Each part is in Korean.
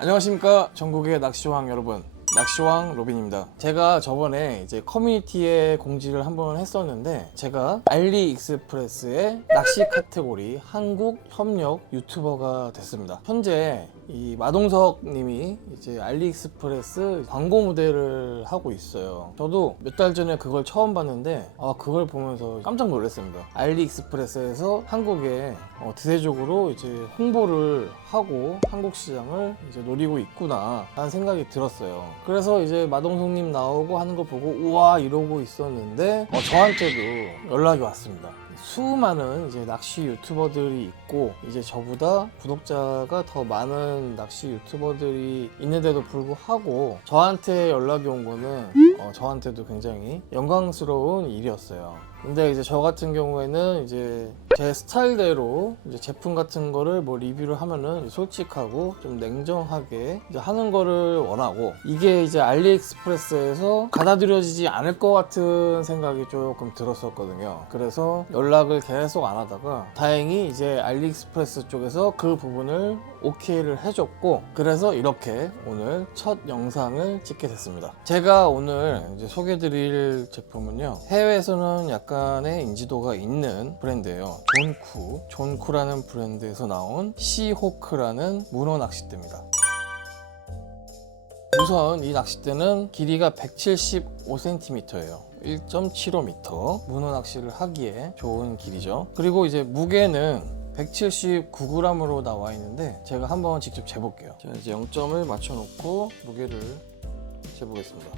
안녕하십니까 전국의 낚시왕 여러분, 낚시왕 로빈입니다. 제가 저번에 이제 커뮤니티에 공지를 한번 했었는데, 제가 알리익스프레스의 낚시 카테고리 한국 협력 유튜버가 됐습니다. 현재 이 마동석 님이 이제 알리익스프레스 광고 모델을 하고 있어요. 저도 몇 달 전에 그걸 처음 봤는데 그걸 보면서 깜짝 놀랐습니다. 알리익스프레스에서 한국에 대대적으로 이제 홍보를 하고 한국 시장을 이제 노리고 있구나 라는 생각이 들었어요. 그래서 이제 마동석님 나오고 하는 거 보고 우와 이러고 있었는데 저한테도 연락이 왔습니다. 수많은 이제 낚시 유튜버들이 있고, 이제 저보다 구독자가 더 많은 낚시 유튜버들이 있는데도 불구하고 저한테 연락이 온 거는 저한테도 굉장히 영광스러운 일이었어요. 근데 이제 저 같은 경우에는 이제 제 스타일대로 이제 제품 같은 거를 뭐 리뷰를 하면은 솔직하고 좀 냉정하게 이제 하는 거를 원하고, 이게 이제 알리익스프레스에서 받아들여지지 않을 것 같은 생각이 조금 들었었거든요. 그래서 연락을 계속 안 하다가 다행히 이제 알리익스프레스 쪽에서 그 부분을 오케이를 해줬고, 그래서 이렇게 오늘 첫 영상을 찍게 됐습니다. 제가 오늘 이제 소개드릴 제품은요, 해외에서는 약간의 인지도가 있는 브랜드예요. 존쿠라는 브랜드에서 나온 시호크라는 문어 낚싯대입니다. 우선 이 낚싯대는 길이가 175cm예요. 1.75m. 문어 낚시를 하기에 좋은 길이죠. 그리고 이제 무게는 179g으로 나와 있는데, 제가 한번 직접 재볼게요. 자, 이제 0점을 맞춰 놓고 무게를 재보겠습니다.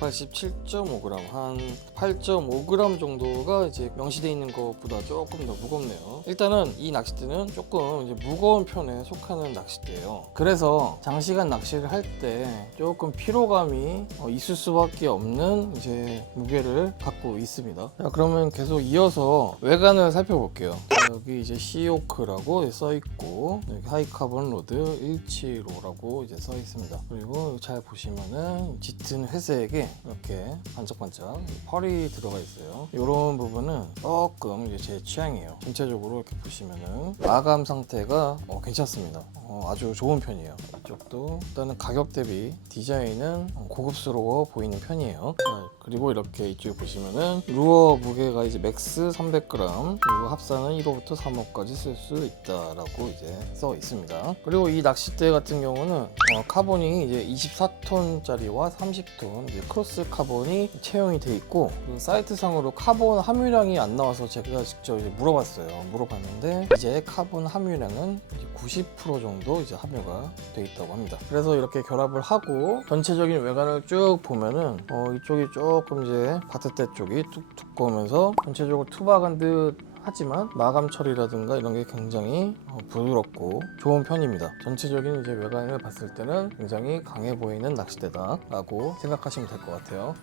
187.5g, 한 8.5g 정도가 이제 명시되어 있는 것보다 조금 더 무겁네요. 일단은 이 낚싯대는 조금 이제 무거운 편에 속하는 낚싯대예요. 그래서 장시간 낚시를 할 때 조금 피로감이 있을 수밖에 없는 이제 무게를 갖고 있습니다. 자, 그러면 계속 이어서 외관을 살펴볼게요. 여기 이제 시오크라고 써 있고, 여기 하이카본 로드 175라고 이제 써 있습니다. 그리고 잘 보시면은 짙은 회색에 이렇게 반짝반짝 펄이 들어가 있어요. 이런 부분은 조금 이제 제 취향이에요. 전체적으로 이렇게 보시면은 마감 상태가 괜찮습니다. 아주 좋은 편이에요. 이쪽도 일단은 가격 대비 디자인은 고급스러워 보이는 편이에요. 자, 그리고 이렇게 이쪽에 보시면은 루어 무게가 이제 맥스 300g, 그리고 합산은 1호부터 3호까지 쓸 수 있다라고 이제 써 있습니다. 그리고 이 낚싯대 같은 경우는 카본이 이제 24톤짜리와 30톤 이제 크로스 카본이 채용이 돼 있고, 사이트 상으로 카본 함유량이 안 나와서 제가 직접 이제 물어봤는데 이제 카본 함유량은 90% 정도 이제 함유가 돼 있다고 합니다. 그래서 이렇게 결합을 하고 전체적인 외관을 쭉 보면은 이쪽이 조금 이제 바트대 쪽이 툭 두꺼우면서 전체적으로 투박한 듯 하지만 마감 처리라든가 이런 게 굉장히 부드럽고 좋은 편입니다. 전체적인 이제 외관을 봤을 때는 굉장히 강해 보이는 낚싯대다 라고 생각하시면 될 것 같아요.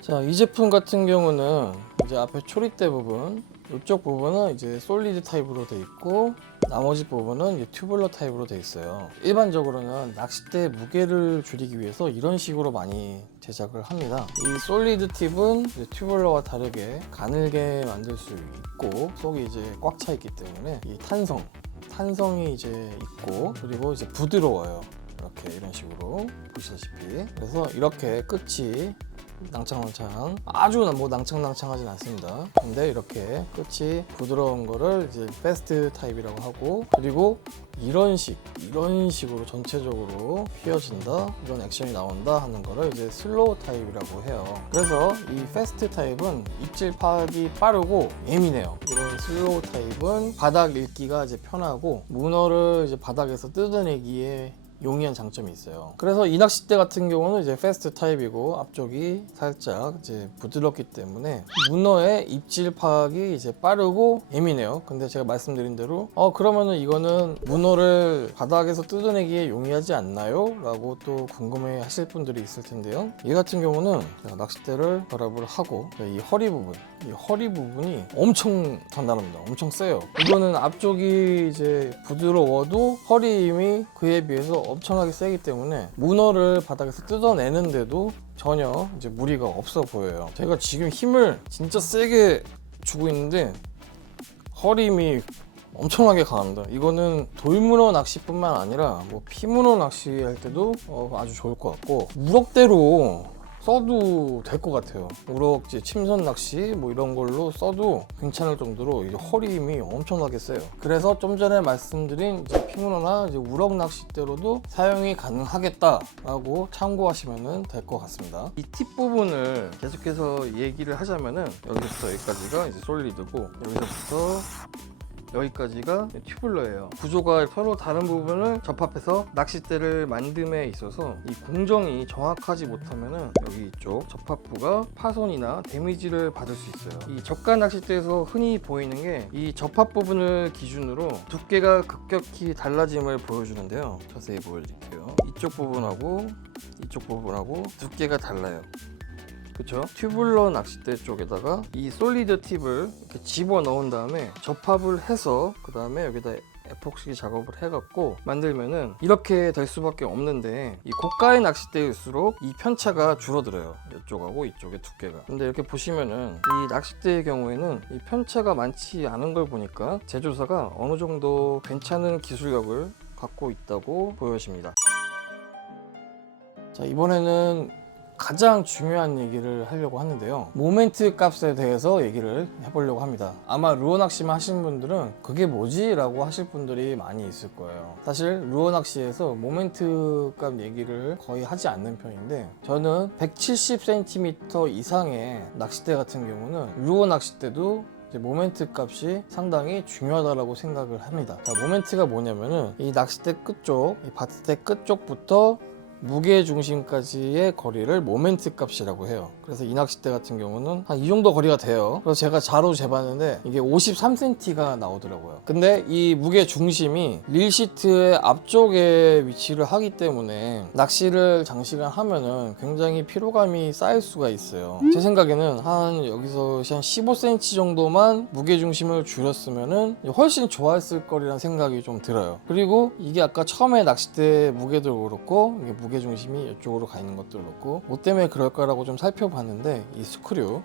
자, 이 제품 같은 경우는 이제 앞에 초리대 부분, 이쪽 부분은 이제 솔리드 타입으로 되어 있고, 나머지 부분은 이제 튜블러 타입으로 되어 있어요. 일반적으로는 낚싯대 무게를 줄이기 위해서 이런 식으로 많이 제작을 합니다. 이 솔리드 팁은 이제 튜블러와 다르게 가늘게 만들 수 있고, 속이 이제 꽉 차 있기 때문에 이 탄성이 이제 있고, 그리고 이제 부드러워요. 이렇게 이런 식으로 보시다시피. 그래서 이렇게 끝이 낭창낭창, 아주 뭐 낭창낭창하진 않습니다. 근데 이렇게 끝이 부드러운 거를 이제 패스트 타입이라고 하고, 그리고 이런 식으로 전체적으로 휘어진다, 이런 액션이 나온다 하는 거를 이제 슬로우 타입이라고 해요. 그래서 이 패스트 타입은 입질 파악이 빠르고 예민해요. 이런 슬로우 타입은 바닥 읽기가 이제 편하고, 문어를 이제 바닥에서 뜯어내기에 용이한 장점이 있어요. 그래서 이 낚싯대 같은 경우는 이제 패스트 타입이고, 앞쪽이 살짝 이제 부드럽기 때문에 문어의 입질 파악이 이제 빠르고 예민해요. 근데 제가 말씀드린 대로 그러면은 이거는 문어를 바닥에서 뜯어내기에 용이하지 않나요? 라고 또 궁금해 하실 분들이 있을 텐데요. 이 같은 경우는 제가 낚싯대를 결합을 하고, 이 허리 부분이 엄청 단단합니다. 엄청 세요. 이거는 앞쪽이 이제 부드러워도 허리 힘이 그에 비해서 엄청나게 세기 때문에 문어를 바닥에서 뜯어내는데도 전혀 이제 무리가 없어 보여요. 제가 지금 힘을 진짜 세게 주고 있는데 허리 힘이 엄청나게 강합니다. 이거는 돌문어 낚시뿐만 아니라 뭐 피문어 낚시할 때도 아주 좋을 것 같고, 우럭대로 써도 될 것 같아요. 우럭, 침선 낚시 뭐 이런 걸로 써도 괜찮을 정도로 이제 허리 힘이 엄청나게 세요. 그래서 좀 전에 말씀드린 이제 피문어나 이제 우럭 낚싯대로도 사용이 가능하겠다라고 참고하시면 될 것 같습니다. 이 팁 부분을 계속해서 얘기를 하자면은 여기서부터 여기까지가 이제 솔리드고, 여기서부터 여기까지가 튜블러예요. 구조가 서로 다른 부분을 접합해서 낚싯대를 만듦에 있어서 이 공정이 정확하지 못하면은 여기 이쪽 접합부가 파손이나 데미지를 받을 수 있어요. 이 저가 낚싯대에서 흔히 보이는 게 이 접합 부분을 기준으로 두께가 급격히 달라짐을 보여주는데요. 자세히 보여드릴게요. 이쪽 부분하고 이쪽 부분하고 두께가 달라요. 그쵸? 튜블러 낚싯대 쪽에다가 이 솔리드 팁을 이렇게 집어 넣은 다음에 접합을 해서 그 다음에 여기다 에폭시 작업을 해갖고 만들면은 이렇게 될 수밖에 없는데, 이 고가의 낚싯대일수록 이 편차가 줄어들어요. 이쪽하고 이쪽의 두께가. 근데 이렇게 보시면은 이 낚싯대의 경우에는 이 편차가 많지 않은 걸 보니까 제조사가 어느 정도 괜찮은 기술력을 갖고 있다고 보여집니다. 자, 이번에는 가장 중요한 얘기를 하려고 하는데요, 모멘트 값에 대해서 얘기를 해보려고 합니다. 아마 루어 낚시만 하시는 분들은 그게 뭐지? 라고 하실 분들이 많이 있을 거예요. 사실 루어 낚시에서 모멘트 값 얘기를 거의 하지 않는 편인데, 저는 170cm 이상의 낚싯대 같은 경우는 루어 낚싯대도 모멘트 값이 상당히 중요하다고 생각을 합니다. 자, 모멘트가 뭐냐면은 이 낚싯대 끝쪽, 이 바트대 끝쪽부터 무게 중심까지의 거리를 모멘트 값이라고 해요. 그래서 이 낚싯대 같은 경우는 한 이 정도 거리가 돼요. 그래서 제가 자로 재봤는데 이게 53cm가 나오더라고요. 근데 이 무게 중심이 릴 시트의 앞쪽에 위치를 하기 때문에 낚시를 장시간 하면은 굉장히 피로감이 쌓일 수가 있어요. 제 생각에는 한 여기서 한 15cm 정도만 무게 중심을 줄였으면은 훨씬 좋았을 거리라는 생각이 좀 들어요. 그리고 이게 아까 처음에 낚싯대 무게도 그렇고 이게 무게 중심이 이쪽으로 가 있는 것도 그렇고 뭐 때문에 그럴까라고 좀 살펴봤는데, 이 스크류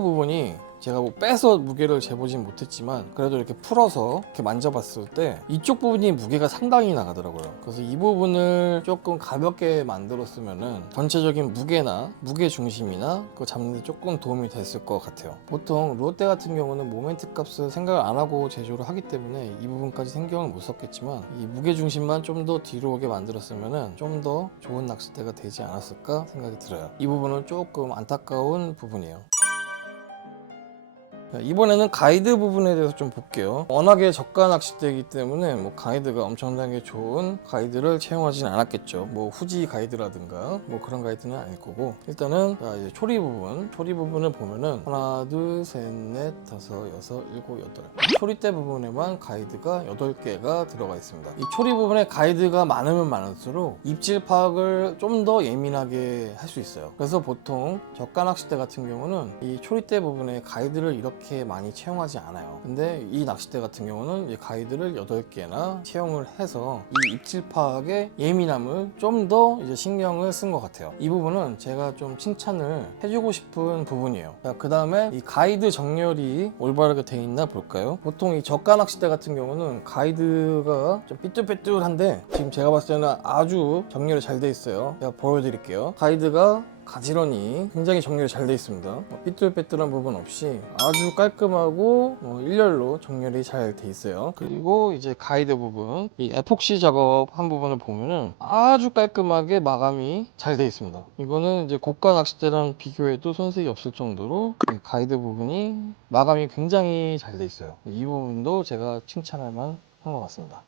부분이 제가 뭐 빼서 무게를 재보진 못했지만 그래도 이렇게 풀어서 이렇게 만져봤을 때 이쪽 부분이 무게가 상당히 나가더라고요. 그래서 이 부분을 조금 가볍게 만들었으면은 전체적인 무게나 무게 중심이나 그거 잡는 데 조금 도움이 됐을 것 같아요. 보통 롯데 같은 경우는 모멘트 값을 생각을 안 하고 제조를 하기 때문에 이 부분까지 신경을 못 썼겠지만, 이 무게 중심만 좀 더 뒤로 오게 만들었으면은 좀 더 좋은 낚싯대가 되지 않았을까 생각이 들어요. 이 부분은 조금 안타까운 부분이에요. 이번에는 가이드 부분에 대해서 좀 볼게요. 워낙에 저가 낚싯대이기 때문에 뭐 가이드가 엄청나게 좋은 가이드를 채용하진 않았겠죠. 뭐 후지 가이드라든가 뭐 그런 가이드는 아닐 거고, 일단은 이제 초리 부분을 보면은 하나, 둘, 셋, 넷, 다섯, 여섯, 일곱, 여덟, 초리대 부분에만 가이드가 8개가 들어가 있습니다. 이 초리 부분에 가이드가 많으면 많을수록 입질 파악을 좀 더 예민하게 할 수 있어요. 그래서 보통 저가 낚싯대 같은 경우는 이 초리대 부분에 가이드를 이렇게 많이 채용하지 않아요. 근데 이 낚싯대 같은 경우는 이 가이드를 8개나 채용을 해서 이 입질 파악의 예민함을 좀 더 이제 신경을 쓴 것 같아요. 이 부분은 제가 좀 칭찬을 해주고 싶은 부분이에요. 그 다음에 이 가이드 정렬이 올바르게 돼 있나 볼까요? 보통 이 저가 낚싯대 같은 경우는 가이드가 좀 삐뚤빼뚤한데 지금 제가 봤을 때는 아주 정렬이 잘 돼 있어요. 제가 보여드릴게요. 가이드가 가지런히 굉장히 정렬이 잘 돼 있습니다. 삐뚤빼뚤한 부분 없이 아주 깔끔하고 일렬로 정렬이 잘 돼 있어요. 그리고 이제 가이드 부분, 이 에폭시 작업한 부분을 보면은 아주 깔끔하게 마감이 잘 돼 있습니다. 이거는 이제 고가 낚싯대랑 비교해도 손색이 없을 정도로 이 가이드 부분이 마감이 굉장히 잘 돼 있어요. 이 부분도 제가 칭찬할 만한 것 같습니다.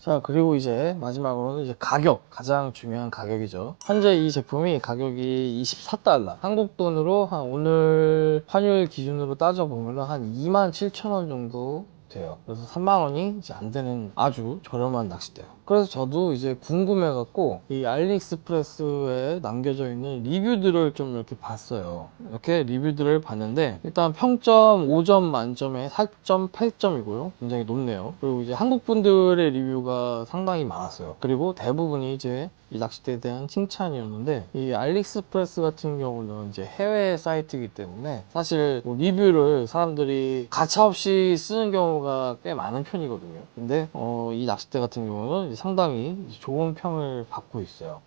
자, 그리고 이제 마지막으로는 이제 가격, 가장 중요한 가격이죠. 현재 이 제품이 가격이 $24, 한국 돈으로 한 오늘 환율 기준으로 따져보면 한 27,000원 정도 돼요. 그래서 3만 원이 이제 안 되는 아주 저렴한 낚싯대예요. 그래서 저도 이제 궁금해갖고 이 알리익스프레스에 남겨져 있는 리뷰들을 좀 이렇게 봤어요. 이렇게 리뷰들을 봤는데 일단 평점 5점 만점에 4.8점이고요. 굉장히 높네요. 그리고 이제 한국 분들의 리뷰가 상당히 많았어요. 그리고 대부분이 이제 이 낚싯대에 대한 칭찬이었는데 이 알리익스프레스 같은 경우는 이제 해외 사이트이기 때문에 사실 뭐 리뷰를 사람들이 가차없이 쓰는 경우가 꽤 많은 편이거든요. 근데 이 낚싯대 같은 경우는 상당히 좋은 평을 받고 있어요.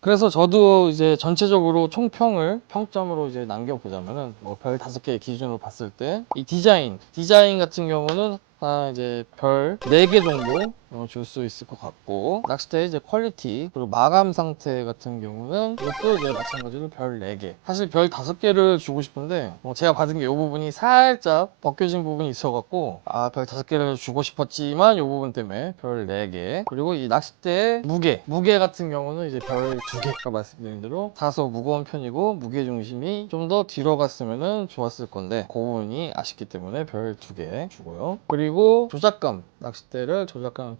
그래서 저도 이제 전체적으로 총평을 평점으로 이제 남겨보자면은 뭐 별 5개 기준으로 봤을 때 이 디자인 같은 경우는 이제 별 4개 정도 줄 수 있을 것 같고, 낚싯대의 이제 퀄리티 그리고 마감 상태 같은 경우는 이것도 이제 마찬가지로 별 4개. 사실 별 5개를 주고 싶은데 제가 받은 게 이 부분이 살짝 벗겨진 부분이 있어갖고 별 5개를 주고 싶었지만 이 부분 때문에 별 4개. 그리고 이 낚싯대의 무게 같은 경우는 이제 별 2개. 아까 말씀드린 대로 다소 무거운 편이고 무게 중심이 좀 더 뒤로 갔으면 좋았을 건데 그 부분이 아쉽기 때문에 별 2개 주고요. 그리고 조작감, 낚싯대를 조작감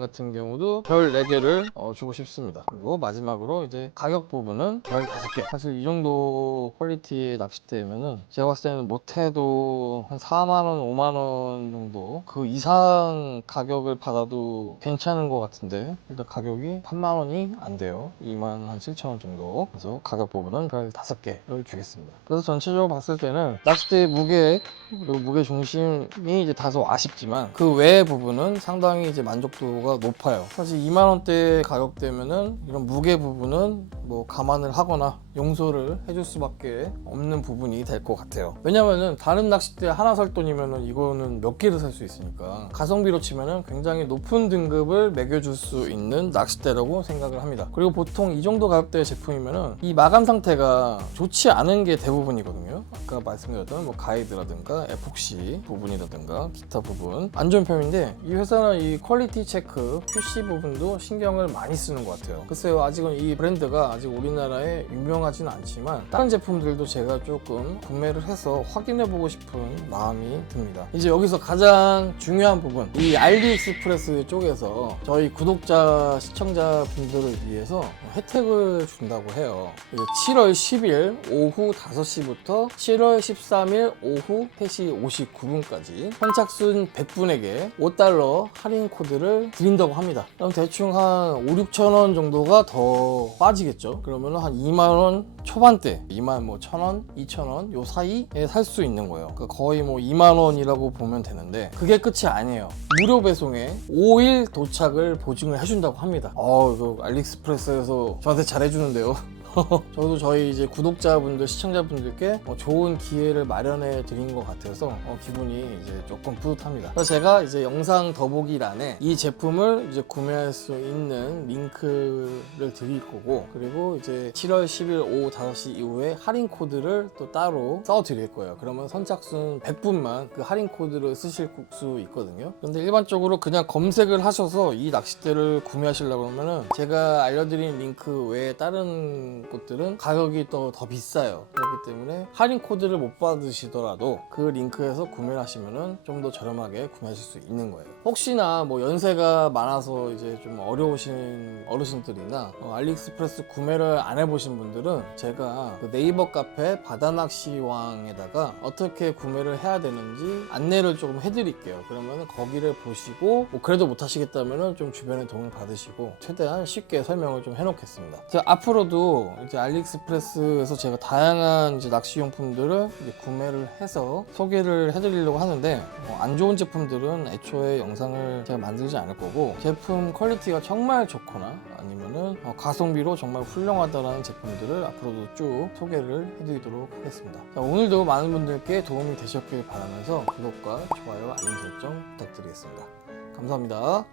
같은 경우도 별 4개를 주고 싶습니다. 그리고 마지막으로 이제 가격 부분은 별 5개. 사실 이 정도 퀄리티의 낚싯대면은 제가 봤을 때는 못해도 한 4만원, 5만원 정도 그 이상 가격을 받아도 괜찮은 것 같은데 일단 가격이 3만원이 안 돼요. 2만 한 7천원 정도. 그래서 가격 부분은 별 5개를 주겠습니다. 그래서 전체적으로 봤을 때는 낚싯대의 무게 그리고 무게 중심이 이제 다소 아쉽지만 그 외의 부분은 상당히 이제 만족도가 높아요. 사실 2만 원대 가격대면은 이런 무게 부분은 뭐 감안을 하거나 용서를 해줄 수밖에 없는 부분이 될 것 같아요. 왜냐면은 다른 낚싯대 하나 살 돈이면은 이거는 몇 개를 살 수 있으니까 가성비로 치면은 굉장히 높은 등급을 매겨줄 수 있는 낚싯대라고 생각을 합니다. 그리고 보통 이 정도 가격대의 제품이면은 이 마감 상태가 좋지 않은 게 대부분이거든요. 아까 말씀드렸던 뭐 가이드라든가 에폭시 부분이라든가 기타 부분 안 좋은 편인데 이 회사는 이 퀄리티 체크 QC 부분도 신경을 많이 쓰는 것 같아요. 글쎄요, 아직은 이 브랜드가 아직 우리나라에 유명하지는 않지만 다른 제품들도 제가 조금 구매를 해서 확인해보고 싶은 마음이 듭니다. 이제 여기서 가장 중요한 부분, 이 알리익스프레스 쪽에서 저희 구독자 시청자분들을 위해서 혜택을 준다고 해요. 이제 7월 10일 오후 5시부터 7월 13일 오후 3시 59분까지 선착순 100분에게 $5 할인 코드를 드린다고 합니다. 그럼 대충 한 5, 6천 원 정도가 더 빠지겠죠. 그러면 한 2만 원 초반대, 2만 뭐 1,000원, 2,000원 요 사이에 살 수 있는 거예요. 그러니까 거의 뭐 2만 원이라고 보면 되는데 그게 끝이 아니에요. 무료 배송에 5일 도착을 보증을 해준다고 합니다. 이거 알리익스프레스에서 저한테 잘해주는데요. 저도 저희 이제 구독자분들, 시청자분들께 좋은 기회를 마련해 드린 것 같아서 기분이 이제 조금 뿌듯합니다. 그래서 제가 이제 영상 더보기란에 이 제품을 이제 구매할 수 있는 링크를 드릴 거고, 그리고 이제 7월 10일 오후 5시 이후에 할인 코드를 또 따로 써 드릴 거예요. 그러면 선착순 100분만 그 할인 코드를 쓰실 수 있거든요. 근데 일반적으로 그냥 검색을 하셔서 이 낚싯대를 구매하시려고 하면은 제가 알려드린 링크 외에 다른 곳들은 가격이 또 더 비싸요. 그렇기 때문에 할인 코드를 못 받으시더라도 그 링크에서 구매를 하시면은 좀 더 저렴하게 구매하실 수 있는 거예요. 혹시나 뭐 연세가 많아서 이제 좀 어려우신 어르신들이나 알리익스프레스 구매를 안 해보신 분들은 제가 그 네이버 카페 바다낚시왕에다가 어떻게 구매를 해야 되는지 안내를 조금 해드릴게요. 그러면 거기를 보시고 뭐 그래도 못 하시겠다면은 좀 주변의 도움을 받으시고 최대한 쉽게 설명을 좀 해놓겠습니다. 제가 앞으로도 이제 알리익스프레스에서 제가 다양한 이제 낚시용품들을 이제 구매를 해서 소개를 해드리려고 하는데 안 좋은 제품들은 애초에 영상을 제가 만들지 않을 거고, 제품 퀄리티가 정말 좋거나 아니면은 가성비로 정말 훌륭하다라는 제품들을 앞으로도 쭉 소개를 해드리도록 하겠습니다. 자, 오늘도 많은 분들께 도움이 되셨길 바라면서 구독과 좋아요, 알림 설정 부탁드리겠습니다. 감사합니다.